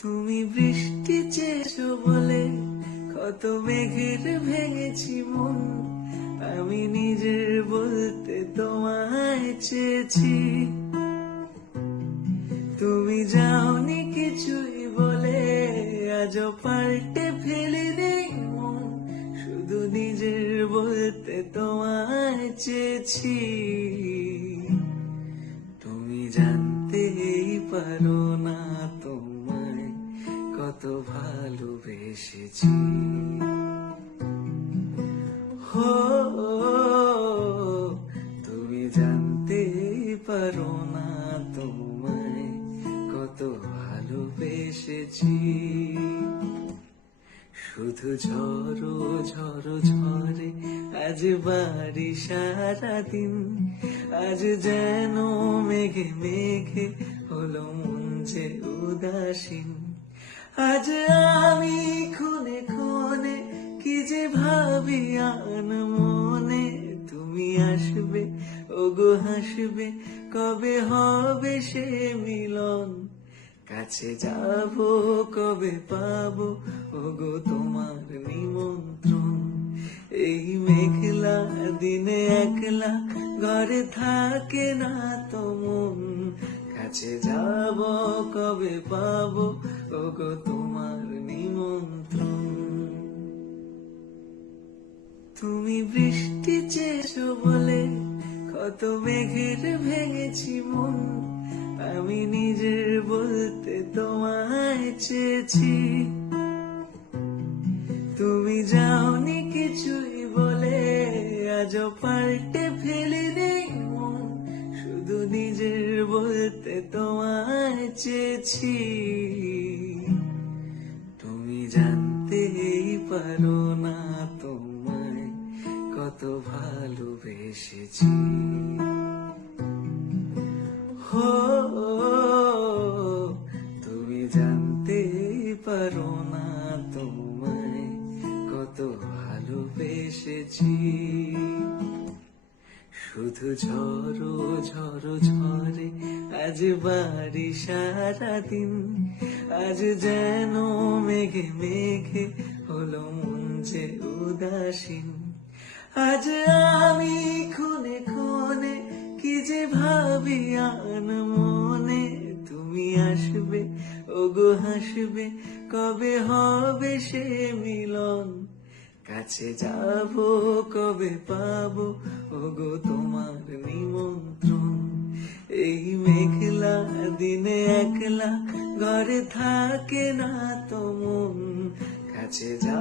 তুমি বৃষ্টি চেয়েছো বলে কত মেঘের ভেঙেছি মন, আমি নিজের বলতে তোমায় চেয়েছি। তুমি যাওনি কিছুই বলে আজও পাল্টে ফেলে দেই মন, শুধু নিজের বলতে তোমায় চেয়েছি। তুমি জানতেই পারো না তোমায় কত ভালোবেসেছি। হো, তুমি জানতেই পারো না তোমায় কত ভালোবেসেছি। শুধু ঝড়ো ঝড়ো ঝরে আজ বাড়ি সারাদিন, আজ যেন মেঘে মেঘে হলো মন যে উদাসীন। আজ আমি খুনে খুনে কি যে ভাবি আন মনে, তুমি আসবে ওগো হাসবে, কবে হবে সে মিলন। কাছে যাব কবে পাবো ওগো তোমার নিমন্ত্রণ। এই মেঘলা দিনে একলা ঘরে থাকে না তো মন, কাছে যাব কবে পাবো ওগো তোমার নিমন্ত্রণ। তুমি বৃষ্টি চেয়েছো বলে কত মেঘের ভেঙেছি মন, আমি নিজের বলতে তোমায় চেয়েছি। তুমি যাওনি কিছুই বলে আজও পাল্টে ফেলে দেই মন, শুধু নিজের বলতে তোমায় চেয়েছি। তুমি জানতেই পারো না তোমায় কত ভালোবেসেছি। হো, তুমি জানতেই পারো না তোমায় কত ভালোবেসেছি। শুধু ঝড়ো ঝড়ো ঝরে আজ বাড়ি সারাদিন, আজ যেন মেঘে মেঘে হলো মন যে উদাসীন। আজ আমি খুনে খুনে কি যে ভাবি আন মনে, তুমি আসবে ওগো হাসবে, কবে হবে সে মিলন। কাছে যাব কবে পাবো ওগো তোমার নিমন্ত্রণ। এই মেঘলা দিনে একলা ঘরে থাকে না তো মন, কাছে যাব